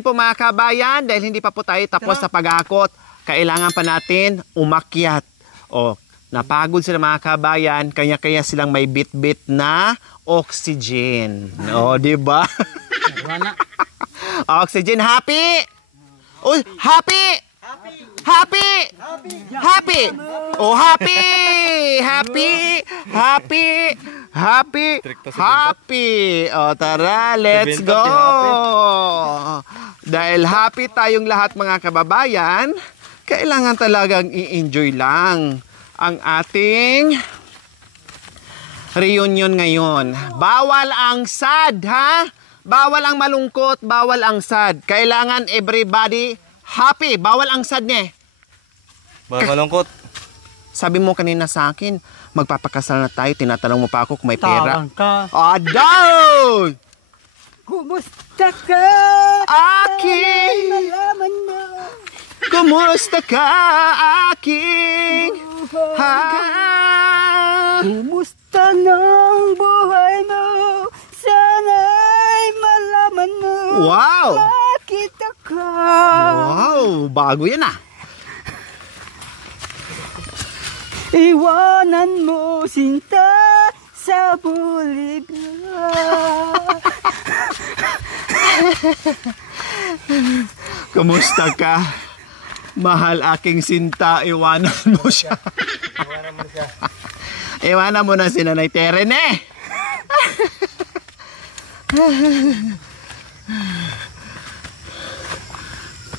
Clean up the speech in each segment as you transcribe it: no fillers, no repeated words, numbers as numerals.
ayan po mga kabayan, dahil hindi pa po tayo tapos sa paghakot, kailangan pa natin umakyat. O, napagod sila mga kabayan, kanya-kanya silang may bit-bit na oxygen. O, diba? Oxygen, happy! Oh, happy! Happy! Happy! Oh, happy! Happy! Happy! Happy! Happy! O, tara, let's go! Dahil happy tayong lahat mga kababayan, kailangan talagang i-enjoy lang ang ating reunion ngayon. Bawal ang sad, ha? Bawal ang malungkot, bawal ang sad. Kailangan everybody happy. Bawal ang sad niya. Bawal malungkot. Sabi mo kanina sa akin, magpapakasal na tayo. Tinatanong mo pa ako kung may pera. Tawang ka. Down! Kumusta ka? Aking Malaman mo. kumusta ka, aking Kumusta ng buhay mo? Sana'y malaman mo. Wow! Bakit ako? Wow! Bago yan ah. Iwanan mo sinta sa Bolivia. Kumusta ka? Mahal aking sinta, iwanan mo siya. Iwanan mo na si Nanay Teren eh.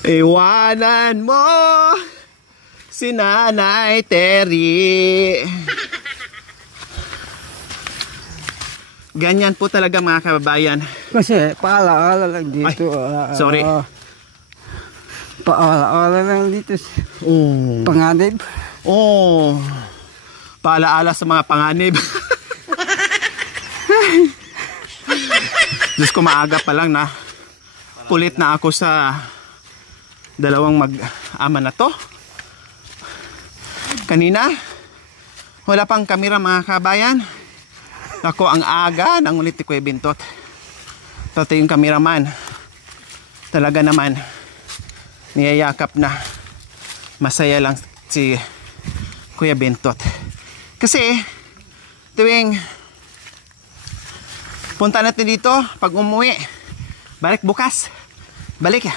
Iwanan mo si Nanay Terry. Ganyan po talaga mga kababayan. Kasi paalaala lang dito. Ay, sorry. Paalaala lang dito. Oh. Panganib. Oh. Paalaala sa mga panganib. Diyos ko, maaga pa lang na pulit na ako sa dalawang mag-ama na to. Kanina, wala pang kamera mga kabayan. Ako ang aga ng ulit ni Kuya Bintot. Toto yung kameraman. Talaga naman, niyayakap na masaya lang si Kuya Bintot. Kasi, tuwing punta natin dito, pag umuwi, balik bukas, balik ya.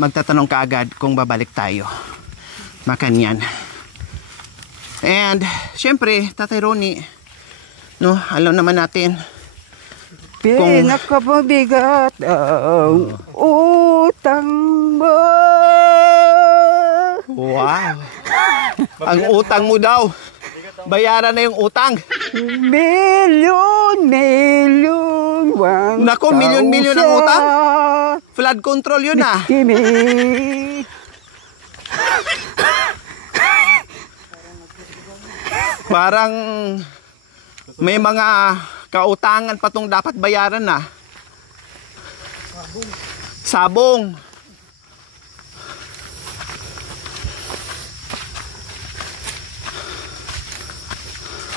Magtatanong ka agad kung babalik tayo. Makanyan. And, syempre, Tatay Ronnie, no, alam naman natin, Pinakapabigat ang utang mo. wow, ang utang mo daw, bayaran na yung utang. Milyon, 1,000. Nako, milyon ang utang? Flood control yun ah. Kimi. Parang may mga kautangan pa tong dapat bayaran na. Sabong.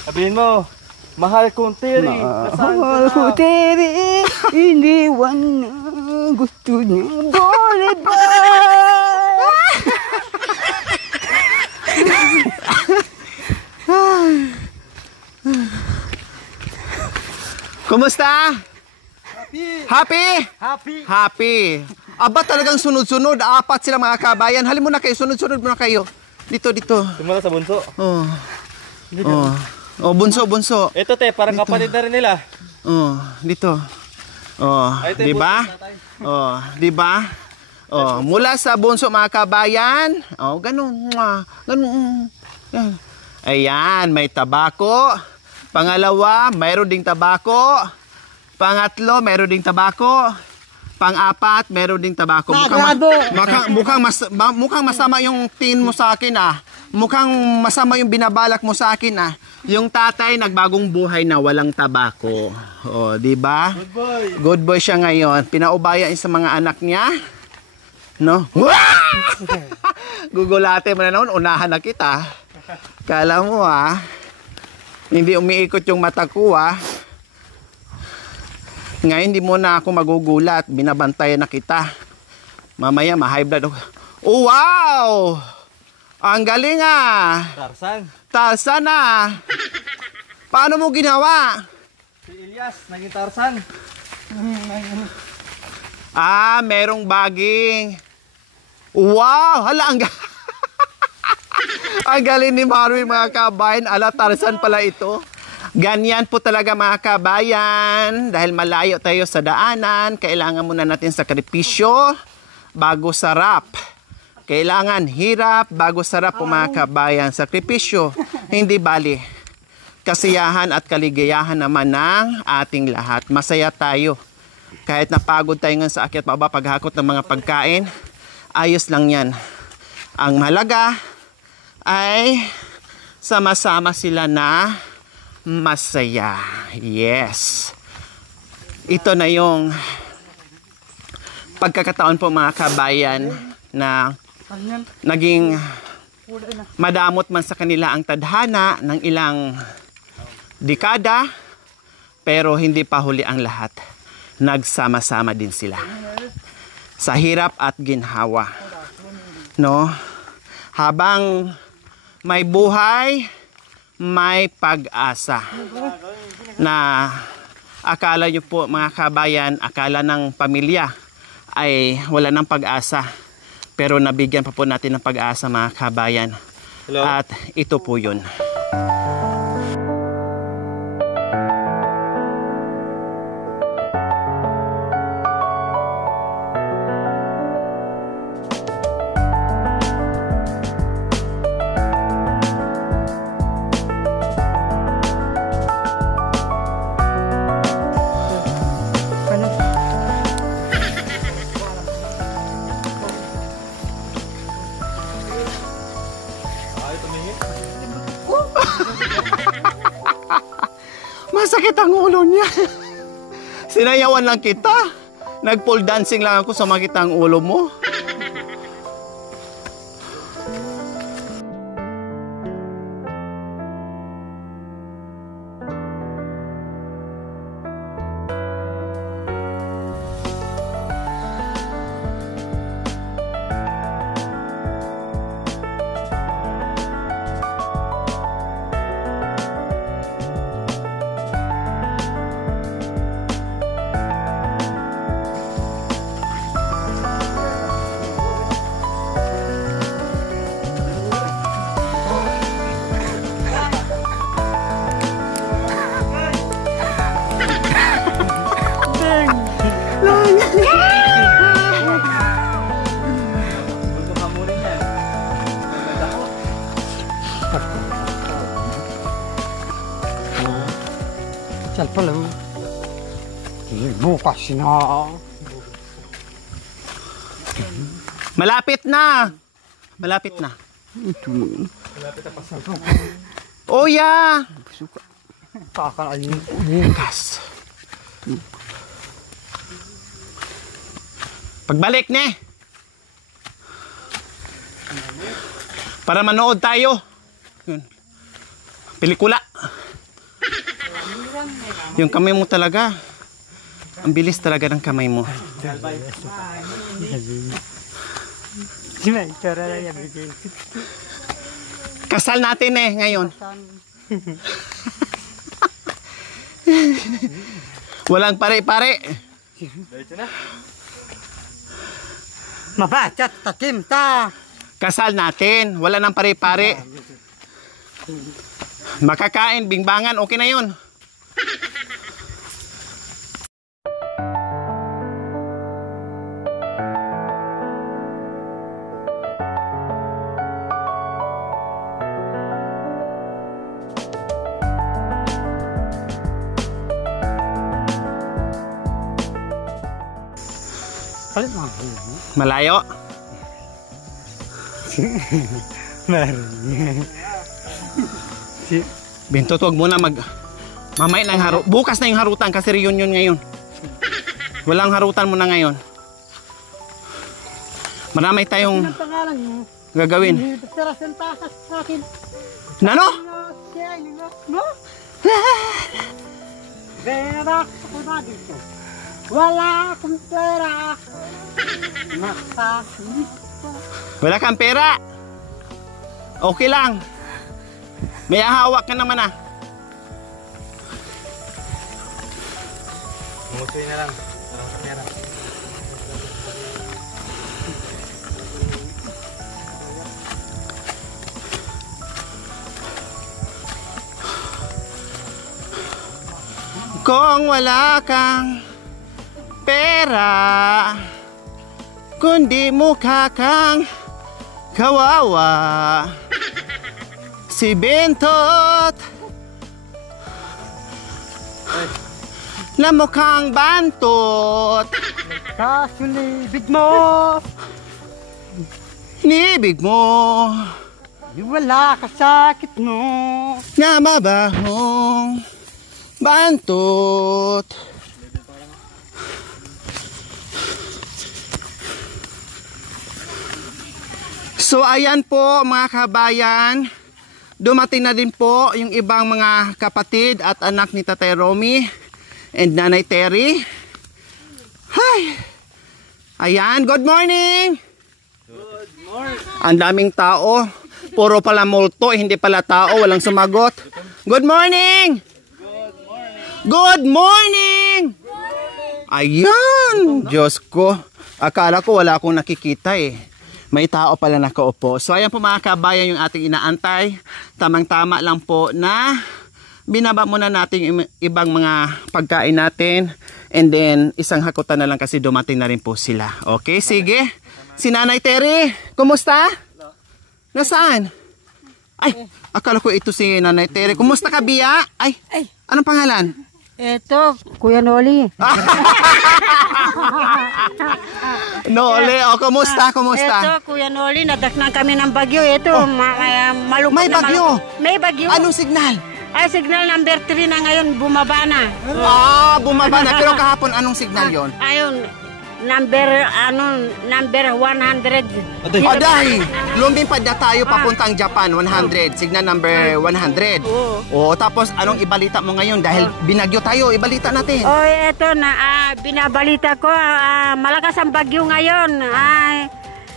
Sabihin mo, mahal kong tiri. Mahal ko tiri, iniwan na gusto niya. Bole ba? Kumusta? Happy? Happy. Aba talagang sunod-sunod. Apat sila mga kabayan. Halin mo na kayo. Sunod-sunod mo na kayo. Dito. Simula sa bunso. Oh. Oh. Oh, bunso. Ito te, parang kapatid na rin nila. Oh, dito. Oh, di ba? Oh, di ba? Oh, mula sa bunso mga kabayan. Oh, ganun. Ganun. Yan. Ayan, may tabako. Pangalawa, mayroon ding tabako. Pangatlo, mayroon ding tabako. Pang-apat, mayroon ding tabako. Mukhang masama yung tin mo sa akin ah. Mukhang masama yung binabalak mo sa akin ah. Yung tatay nagbagong buhay na walang tabako. Oh, di ba? Good boy. Good boy siya ngayon. Pinaubayan sa mga anak niya. No? Gugulate mo na noon, unahan na kita. Kala mo ah. Hindi umiikot yung mata ko ah. Ngayon hindi mo na ako magugulat. Binabantayan na kita. Mamaya ma-high blood ako. Oh, wow! Ang galing ah! Tarzan. Tarzan ah! Paano mo ginawa? Si Elias, naging Tarzan. Ah, merong baging. Wow! Hala, ang ang galing ni Marvin mga kabayan. Ala, Tarzan pala ito. Ganyan po talaga mga kabayan. Dahil malayo tayo sa daanan, kailangan muna natin sakripisyo bago sarap. Kailangan hirap bago sarap po mga kabayan. Sakripisyo, hindi bali. Kasiyahan at kaligayahan naman ng ating lahat. Masaya tayo. Kahit napagod tayo nga sa akyat baba paghakot ng mga pagkain, ayos lang yan. Ang mahalaga ay sama-sama sila na masaya. Yes. Ito na yung pagkakataon po mga kabayan na naging madamot man sa kanila ang tadhana ng ilang dekada, pero hindi pa huli ang lahat. Nagsama-sama din sila sa hirap at ginhawa. No? Habang may buhay, may pag-asa. Na akala nyo po mga kabayan, akala ng pamilya ay wala ng pag-asa. Pero nabigyan pa po natin ng pag-asa mga kabayan. Hello? At ito po yun. Masakit ang ulo niya. Sinayawan lang kita. Nag-pole dancing lang ako sa makita ang ulo mo. Salpa lang. Bukas na. Malapit na. Malapit na. Ito mo. Oh yeah. Kakalain. Bukas. Pagbalik ne. Para manood tayo. Yun. Pelikula. Yung kamay mo talaga. Ang bilis talaga ng kamay mo. Kasal natin eh ngayon. Walang pare-pare. Diretso na. Mabachat takim ta. Kasal natin. Wala nang pare-pare. Makakain, bingbangan, okay na yun. Kalit mo. Malayo. Meron. Bintot, wag muna mamay na yung bukas na yung harutan kasi reunion ngayon. Walang harutan muna ngayon. Marami tayong gagawin. Nano? Wala akong pera. Wala kang pera. Okay lang. May hawak ka naman ah. Musoy na lang. Pera. Kung wala kang pera, kundi mukha kang kawawa. Si Bentot na mukhang bantot, Kasulibig mo. nibig mo Wala ka sakit mo. na mabahong bantot. So ayan po mga kabayan, dumating na din po yung ibang mga kapatid at anak ni Tatay Romy and Nanay Terry. Hi! Ayan, good morning! Good morning! Ang daming tao, puro pala multo, hindi pala tao, walang sumagot. Good morning! Good morning! Ayan! Diyos ko, akala ko wala akong nakikita eh. May tao pala nakaupo. So ayan po mga kabayan yung ating inaantay. Tamang-tama lang po na binaba muna natin yung ibang mga pagkain natin. And then isang hakutan na lang kasi dumating na rin po sila. Okay, sige. Si Nanay Terry, kumusta? Nasaan? Ay, akala ko ito si Nanay Terry. Kumusta ka, Bia? Ay, anong pangalan? Eto, Kuya Noli. Nole, o kumusta? Kumusta? Eto, Kuya Noli, nadaknan kami ng bagyo. Eto, malupot May na bagyo? May bagyo. Anong signal? Ay, signal number 3 na ngayon, bumaba na. Ah, bumaba na. Pero kahapon, anong signal yon? Ayun, number 100. Aday, lumipad na tayo papuntang Japan, 100. Signal number 100. Oo, tapos anong ibalita mo ngayon? Dahil binagyo tayo, ibalita natin. Oh, eto na, binabalita ko, malakas ang bagyo ngayon.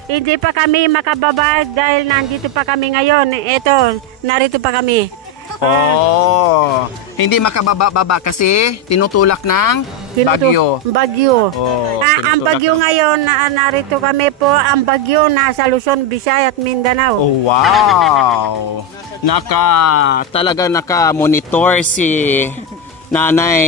Hindi pa kami makababa dahil nandito pa kami ngayon. Eto, narito pa kami. Oh, hindi makababa kasi tinutulak ng bagyo. Bagyo. Oh, Ang tinutulak bagyo ng- ngayon, narito kami po, ang bagyo nasa Luzon, Visayas at Mindanao. Oh, wow. Talaga naka-monitor si Nanay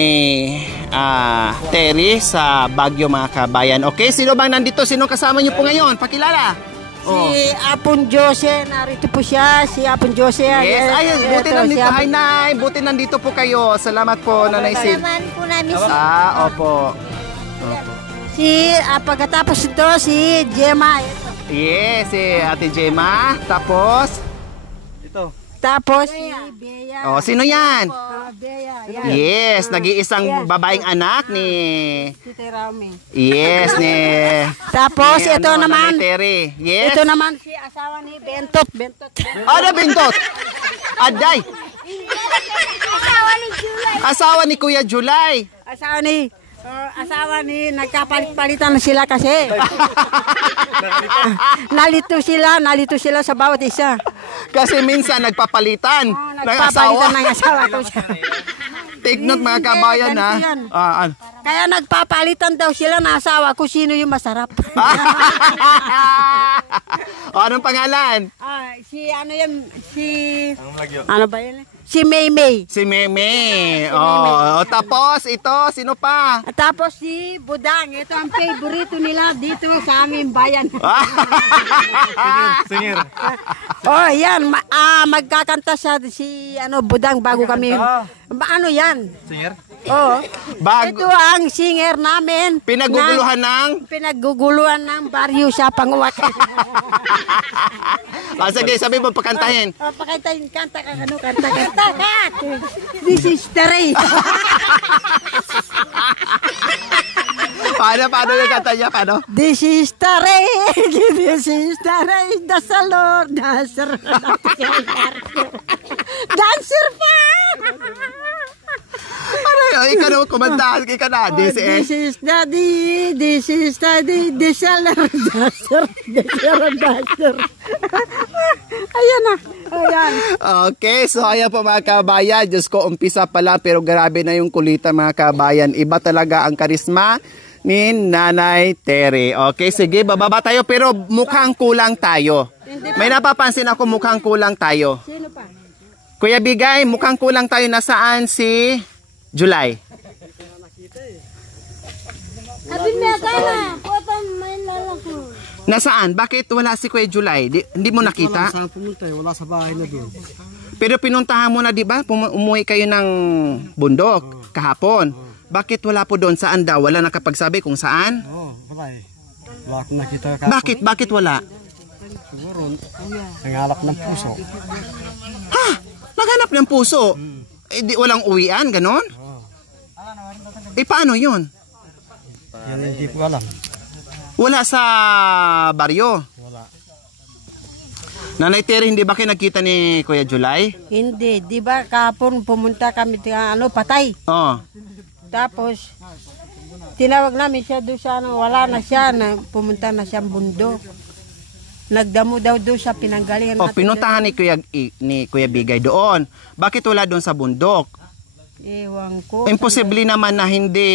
Terry sa bagyo mga kabayan. Okay, sino bang nandito? Sino kasama niyo po ngayon? Pakilala. Oh. Si Apon Jose, narito po siya. Si Apon Jose. Yes, ayun, buti Eto, nandito. si Apon- Hi, Nay. Buti nandito po kayo. Salamat po, Nanay Sid. Naman po namin Opo. Si, pagkatapos ito, si Gemma. Eto. Yes, si Ate Gemma. Tapos, Ito. Tapos si Bea. oh, sino yan? Bea, yan. Yes, nag-iisang babaeng anak ni... Si Terami. Yes, ni... Tapos ni, ito naman, Nanay Terry. Yes. ito naman si asawa ni Bentot. Ano, Bintot? Aday. Asawa ni Kuya July. Asawa ni nagkapalit-palitan na sila kasi. nalito sila sa bawat isa. Kasi minsan nagpapalitan ng Nagpapalitan asawa. ng asawa ko siya. Take note mga kabayan Ganito ha. yan. Ah, Kaya nagpapalitan daw sila ng asawa kung sino yung masarap. O, anong pangalan? Si ano yan, Ang lagyo. ano ba yan? Si Maymay. Si Meme. Oh, tapos ito, sino pa? At tapos si Budang, ito ang favorito nila dito sa aming bayan. Singer. Oh, yan, magkakanta si ano Budang bago kami. Ano yan? Singer? Oh. Bago. Ito ang singer namin. Pinaguguluhan ng... Pinaguguluhan ng baryo sa Panguwak. Sige, sabi mo, pakantahin. Pakitayin, kanta ka, kanta ka. This is the race. Paano yung kanta niya? Paano? This is the race. This is the race. That's the Lord. Dancer pa. Ano yun? ikaw na kumanta. Ikaw na. This is daddy, this is daddy, this is Duster. Ayan na. Ayan. Okay, so ayan po mga kabayan. Diyos ko, umpisa pa lang pero grabe na yung kulitan mga kabayan. Iba talaga ang karisma ni Nanay Terry. Okay, sige, bababa tayo pero mukhang kulang tayo. May napapansin ako mukhang kulang tayo. Sino pa? Kuya Bigay, mukhang kulang tayo. Nasaan si July? Nasaan? Bakit wala si Kuya July? Hindi mo nakita? Saan pumunta? Wala sa bahay na doon. Pero pinuntahan mo na, di ba? Umuwi kayo ng bundok kahapon. Bakit wala po doon? Saan daw? Wala nakapagsabi kung saan? Oo, wala eh. Wala akong nakita ka. Bakit? Bakit wala? Siguro, nangalap ng puso. Ha? Naghanap ng puso? Eh, di, walang uwian, ganon? Eh, paano yun? Yan hindi ko alam. Wala sa baryo? Wala. Nanay Terry, hindi ba kayo nakita ni Kuya July? Hindi, di ba kahapon pumunta kami patay. Oo. Tapos tinawag namin siya doon sa wala na siya, pumunta na siyang bundok. Nagdamo daw doon siya, pinanggalingan Oh, pinuntahan ni Kuya Bigay doon. Bakit wala doon sa bundok? Ewan ko. Imposible naman na hindi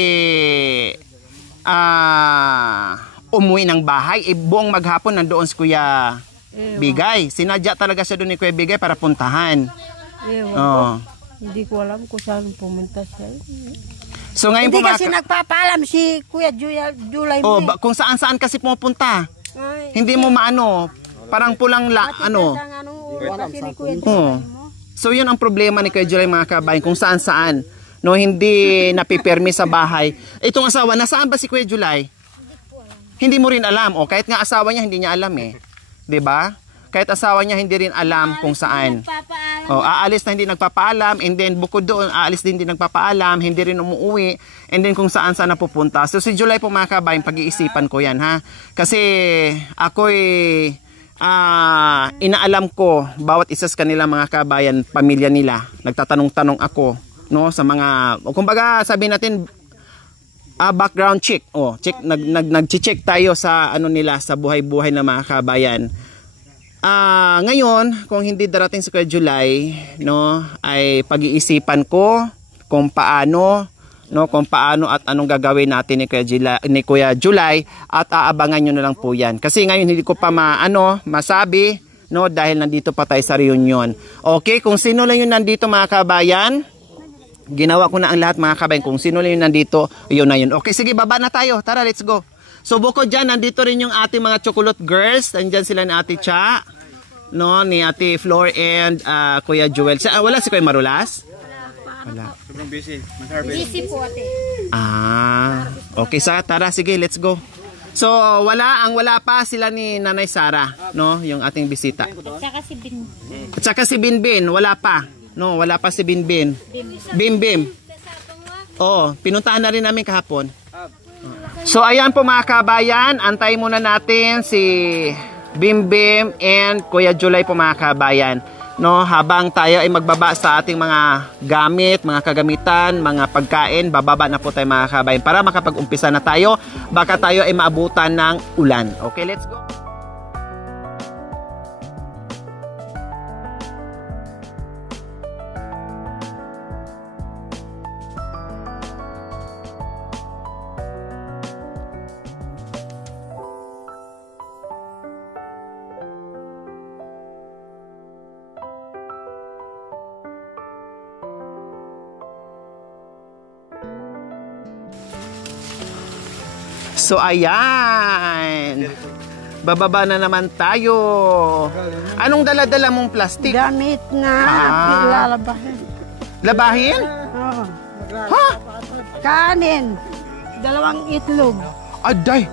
umuwi ng bahay. Buong maghapon nandoon si Kuya Bigay. Sinadya talaga siya doon ni Kuya Bigay para puntahan. Ewan Oh. ko. Hindi ko alam kung saan pumunta siya. So ngayon Hindi po kasi nagpapaalam si Kuya July Oh, mo. kung saan-saan kasi pumunta. Ay, Hindi mo maano, parang pulang ano. Kasi ni Kuya Oh. July mo. So yun ang problema ni Kuya July mga kabayan, kung saan-saan. No, hindi napipirmi sa bahay. Itong asawa, nasaan ba si Kuya July? Hindi mo rin alam. O kahit nga asawa niya, hindi niya alam eh. 'Di ba? Kahit asawa niya, hindi rin alam kung saan. O, aalis na hindi nagpapaalam, and then bukod doon, aalis din nagpapaalam, hindi rin umuwi, and then kung saan napupunta. So si July po mga kabayan, pag-iisipan ko yan ha. Kasi ako'y inaalam ko bawat isa sa kanila mga kabayan, pamilya nila. Nagtatanong-tanong ako no sa mga, kumbaga sabihin natin background check. Oh, check nag-check tayo sa ano nila, sa buhay-buhay ng mga kabayan. Ngayon, kung hindi darating si Kuya July, no, ay pag-iisipan ko kung paano at anong gagawin natin ni Kuya July, at aabangan nyo na lang po yan. Kasi ngayon hindi ko pa masabi, no, dahil nandito pa tayo sa reunion. Okay, kung sino lang yung nandito mga kabayan, ginawa ko na ang lahat mga kabayan. Kung sino lang yung nandito, yun na yun. Okay, sige, baba na tayo. Tara, let's go. So bukod dyan, nandito rin yung ating mga chocolate girls. Nandyan sila ni Ate Cha, no, ni Ate Flor and Kuya Joel. Wala si Kuya Marulas? Wala. Sobrang busy. Busy po ate. Okay, tara, sige, let's go. So wala pa sila ni Nanay Sara, no, yung ating bisita. At saka si Binbin, wala pa. No, wala pa si Binbin. Bim. Oh, pinuntahan na rin namin kahapon. So ayan po mga kabayan, antayin muna natin si Bim and Kuya July po mga kabayan. No, habang tayo ay magbaba sa ating mga gamit, mga kagamitan, mga pagkain, bababa na po tayo mga kabayan para makapag-umpisa na tayo. Baka tayo ay maabutan ng ulan. Okay, let's go. So ayan, bababa na naman tayo. Anong dala-dala mong plastic? Gamit na lalabahin. Labahin? Oo. Ha? Kanin. 2 itlog. Aday,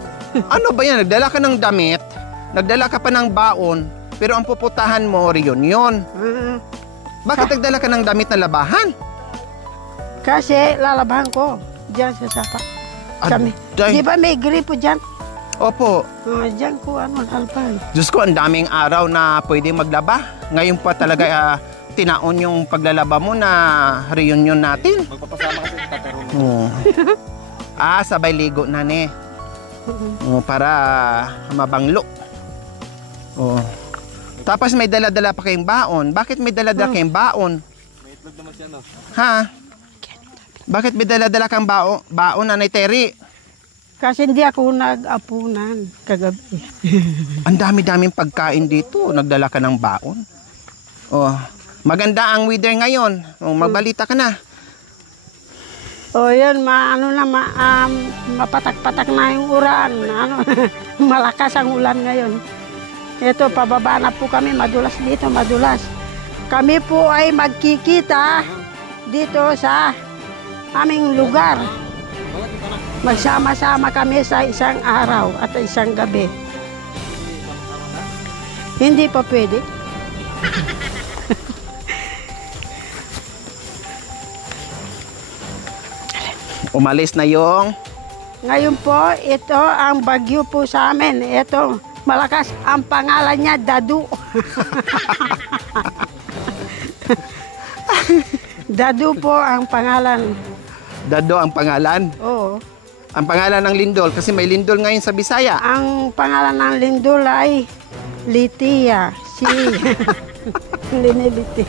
ano ba yan? Nagdala ka ng damit, nagdala ka pa ng baon, pero ang puputahan mo, reunion. Bakit nagdala ka ng damit na labahan? Kasi lalabahan ko diyan sa sapa. Kami. Di ba may gripo dyan? Opo. Diyan ko lalabahan. Diyos ko, ang daming araw na pwede maglaba. Ngayon pa talaga tinaon yung paglalaba mo na reunion natin. Magpapasama kasi sa Tatarong. Oh. Sabay ligo na ni. Para mabanglo. Oh. Tapos may dala-dala pa kayong baon. Bakit may dala-dala kayong baon? May itlog naman siya, no? Ha? Bakit may dala-dala kang baon, Nanay Terry? Kasi hindi ako nag-apunan kagabi. Ang dami-daming pagkain dito. Nagdala ka ng baon. Oh, maganda ang weather ngayon. Oh, magbalita ka na. Yun, mapatak-patak na yung ulan. Malakas ang ulan ngayon. Ito, pababa na po kami. Madulas dito, madulas. Kami po ay magkikita dito sa aming lugar. Magsama-sama kami sa isang araw at isang gabi. Hindi pa pwede. Umalis na yung... Ngayon po, ito ang bagyo po sa amin. Ito, malakas ang pangalan niya, Dadu. Dadu po ang pangalan. Dado ang pangalan. Oo. Ang pangalan ng lindol, kasi may lindol ngayon sa Bisaya. Ang pangalan ng lindol ay Litia. Si hindi ni Liti.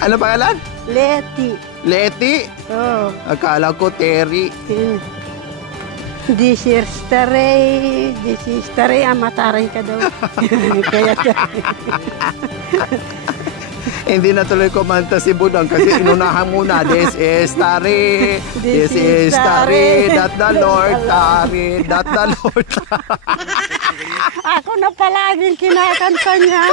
Ano pangalan? Leti. Leti? Oo. Akala ko Terry. Disistare, mataray ka daw. Kaya Hindi na tuloy kumanta si Budang kasi inunahan muna. This is Tari. This is Tari. That the Lord Tari. That the Lord Ako na palaging kinakanta niya.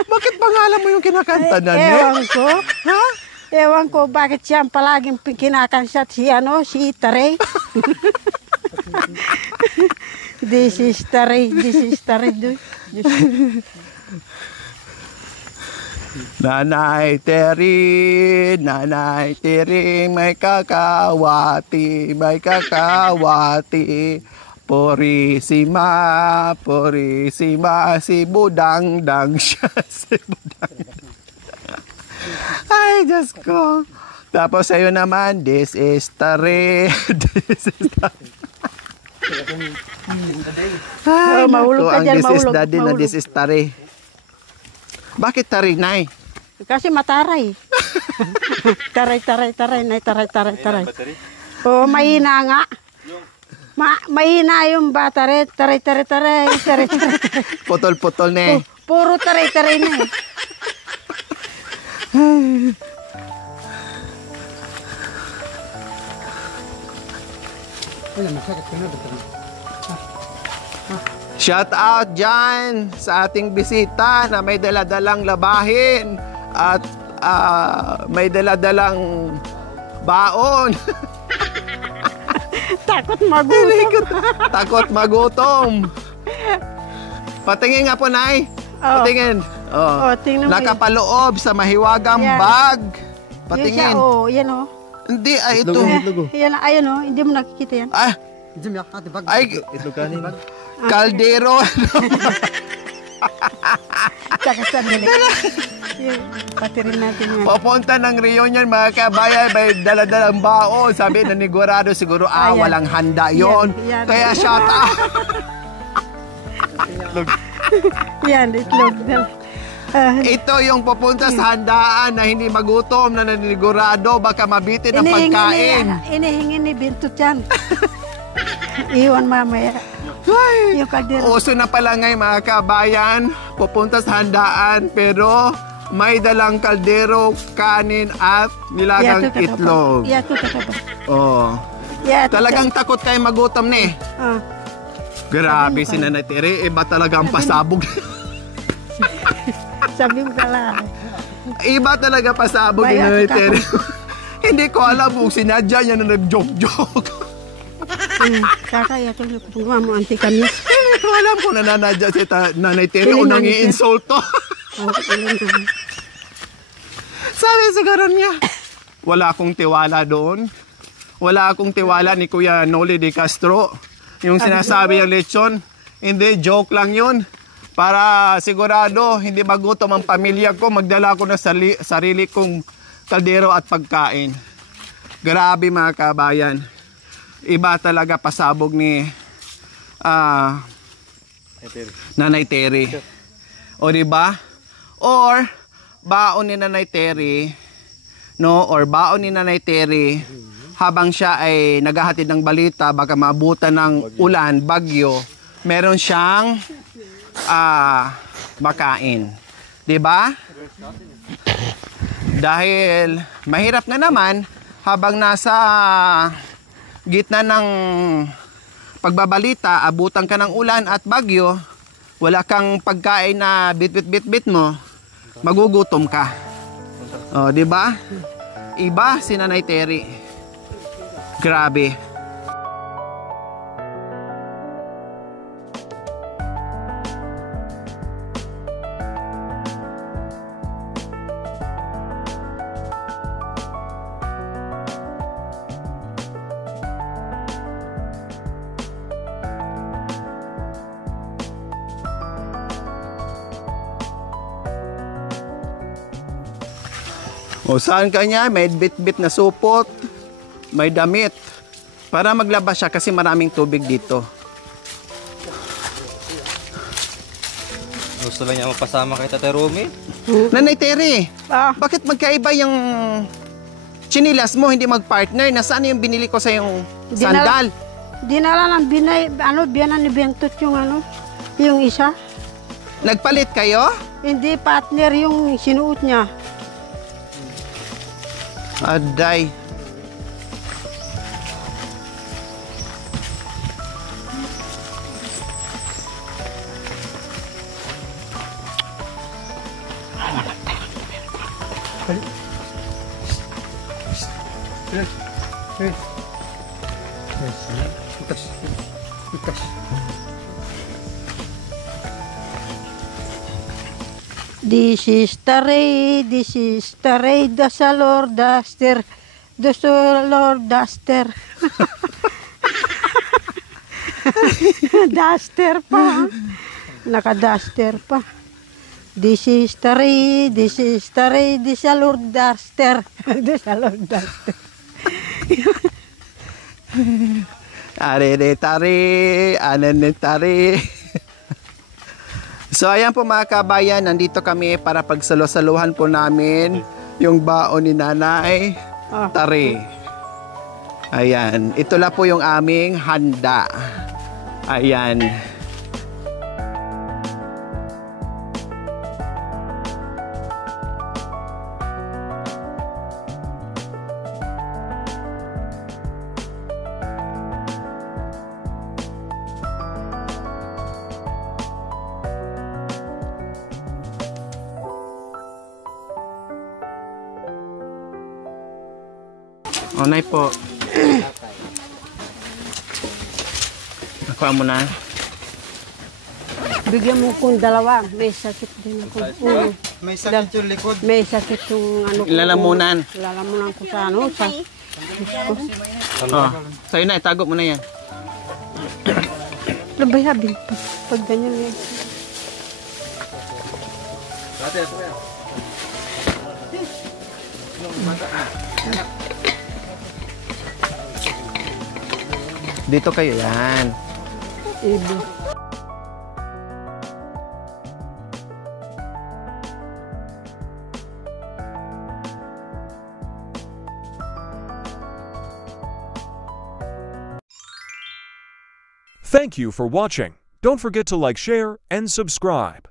Bakit pangalan mo yung kinakanta na niya? Ewan ko. Ha? Ewan ko bakit siya palaging kinakanta si Tari. This is Tari. Nanay Terry, may kakawati, Purisima, si Budang-dang siya, si Budang-dang. Ay, Diyos ko. Tapos sa'yo naman, this is Tari, Ay, mahulog ka ang dyan, this is mahulog, daddy na mahulog. this is Tari. Bakit Tari, Nay? Kasi mataray. taray. Oo, mahina nga. Mahina yung battery. Taray. Putol-putol na eh. Puro taray na eh. Shout out dyan sa ating bisita na may daladalang labahin at may daladalang baon. Takot magutom. Takot magutom. Patingin nga po, Nay. Oo. Patingin. Oh. Tingnan mo. Nakapaloob sa mahiwagang Yan. bag. Yun siya, Patingin. yan o. Hindi, ay ito. Yan, ayan o. Hindi mo nakikita yan. Ay, Itlog kanin. kaldero. Tsaka sandali. Yun, patirin natin yan. Papunta ng reunion, mga kabayan, may daladalang baon. Sabi, nanigurado siguro, Ayan. walang handa yon. Yan. Kaya shout out. Yan, itlog. Ito yung pupunta sa handaan na hindi magutom, na nanigurado, baka mabitin ang pagkain. Inihingi ni Bintot yan. Iwan mamaya. Ay, Yung kaldero. uso na pala ngayon, mga kabayan, pupunta sa handaan, pero may dalang kaldero, kanin at nilagang itlog. Yato ka pa. Oh. Talagang takot kayo magutom ni. Grabe si Nanay Tere, iba talaga ang pasabog. Sabi mo kala. Iba talaga pasabog ni Bayat Nanay ka. Tere. Hindi ko alam kung sinadya niya na nag-joke-joke. Kakaya to pagawa mo anti kami. Hindi ko alam kung nananadya si Nanay Tere o nangi-insulto. Sabi siguro niya, wala akong tiwala doon. Wala akong tiwala ni Kuya Noli de Castro. Yung sinasabi yung lechon, hindi, joke lang yun. Para sigurado, hindi magutom ang pamilya ko, magdala ko na sarili kong kaldero at pagkain. Grabe mga kabayan. Iba talaga pasabog ni Nanay Terry. O diba? Or baon ni Nanay Terry, no? Or baon ni Nanay Terry habang siya ay naghahatid ng balita, baka maabutan ng ulan, bagyo, meron siyang makain. Diba? Dahil mahirap nga naman habang nasa gitna ng pagbabalita, abutan ka ng ulan at bagyo, wala kang pagkain na bit mo, magugutom ka. O, di ba? Iba si Nanay Terry. Grabe. O saan kanya, may bit-bit na supot, may damit, para maglabas siya kasi maraming tubig dito. Gusto lang niya mapasama kay Tate Romy? Nanay Terry, Ah, bakit magkaiba yung chinilas mo, hindi mag-partner? Nasaan yung binili ko sa yung sandal? dinala ng biyanan ni Bentot yung isa. Nagpalit kayo? Hindi partner yung sinuot niya. Aday. This is the ray, the Salor Duster, the Salor Duster. Duster pa. Naka-duster pa. This is the ray, the Salor Duster. The Salor Duster. Anenetari. So ayan po mga kabayan, nandito kami para pagsalo-saluhan po namin yung baon ni Nanay Tari. Ayan, ito lang po yung aming handa. Ayan. Onay po. Nakuha mo na. Bigyan mo kong dalawa. May sakit din ako. May sakit yung likod. May sakit yung Lalamunan. Lalamunan ko sa sa Oh, sa'yo na, itago mo na yan. Labayabin pag ganyan yan. Dito kayo yan. Ibo. Thank you for watching. Don't forget to like, share, and subscribe.